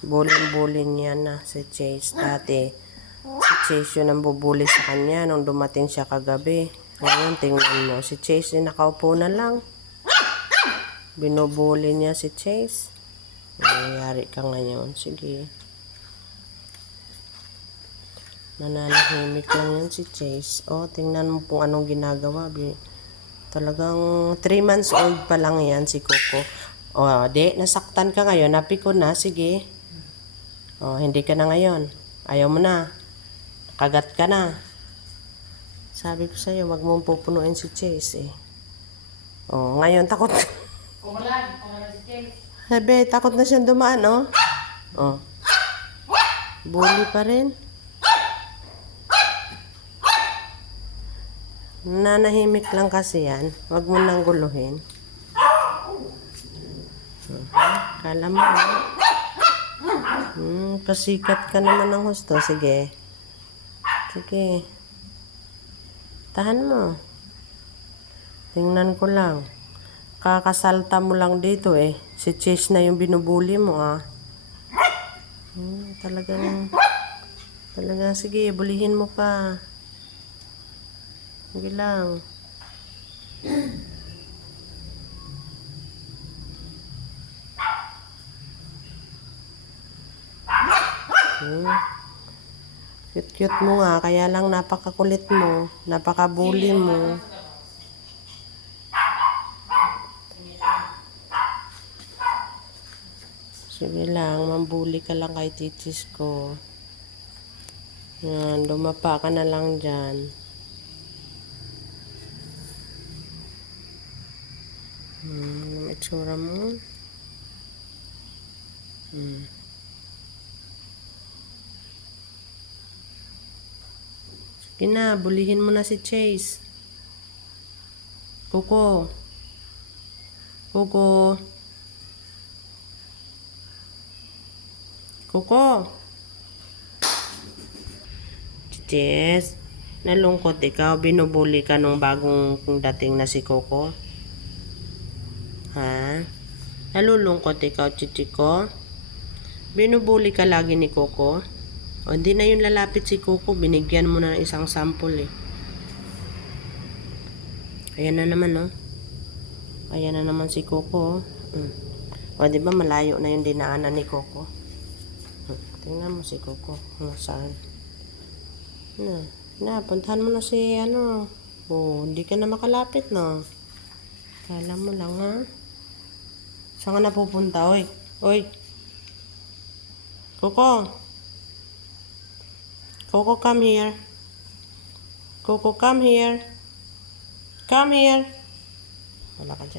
Bully niya na si Chase. Dati, si Chase yun ang bubuli sa kanya nung dumating siya kagabi. Ngayon, tingnan mo. Si Chase yung nakaupo na lang. Binubuli niya si Chase. Nangyayari ka ngayon. Sige. Nananahimik lang yan si Chase. Tingnan mo kung anong ginagawa. Talagang 3 months old pa lang yan si Coco. Nasaktan ka ngayon. Napiko na. Sige. Hindi ka na ngayon. Ayaw mo na. Kagat ka na. Sabi ko sa'yo, wag mong pupunuin si Chase eh. Ngayon takot. Kumulan si Chase. Sabi, takot na siyang dumaan, Bully pa rin. Nanahimik lang kasi yan. Wag mo nang guluhin. Kala mo, pasikat ka naman ng husto. Sige. Sige. Tahan mo. Tingnan ko lang. Kakasalta mo lang dito eh. Si Chase na yung binubuli mo Talagang sige, bulihin mo pa. Sige lang. Cute-cute mo nga, kaya lang napakakulit mo, napakabully mo. Sige lang, mambuli ka lang kay titis ko. Yan, dumapa ka na lang dyan. Yung itsura mo. Sige na, bulihin mo na si Chase. Coco. Coco. Coco. Chase, nalungkot ikaw. Binubuli ka nung bagong dating na si Coco. Ha? Nalulungkot ikaw, Chichiko? Binubuli ka lagi ni Coco? Hindi na yung lalapit si Coco. Binigyan mo na ng isang sample eh. Ayan na naman Ayan na naman si Coco diba malayo na yung dinaanan ni Coco? Tingnan mo si Coco. Saan? Puntahan mo na si hindi ka na makalapit Kala mo lang Saan ka napupunta? Oy. Coco. Coco, come here. Coco, come here. Come here. Wala ka dyan.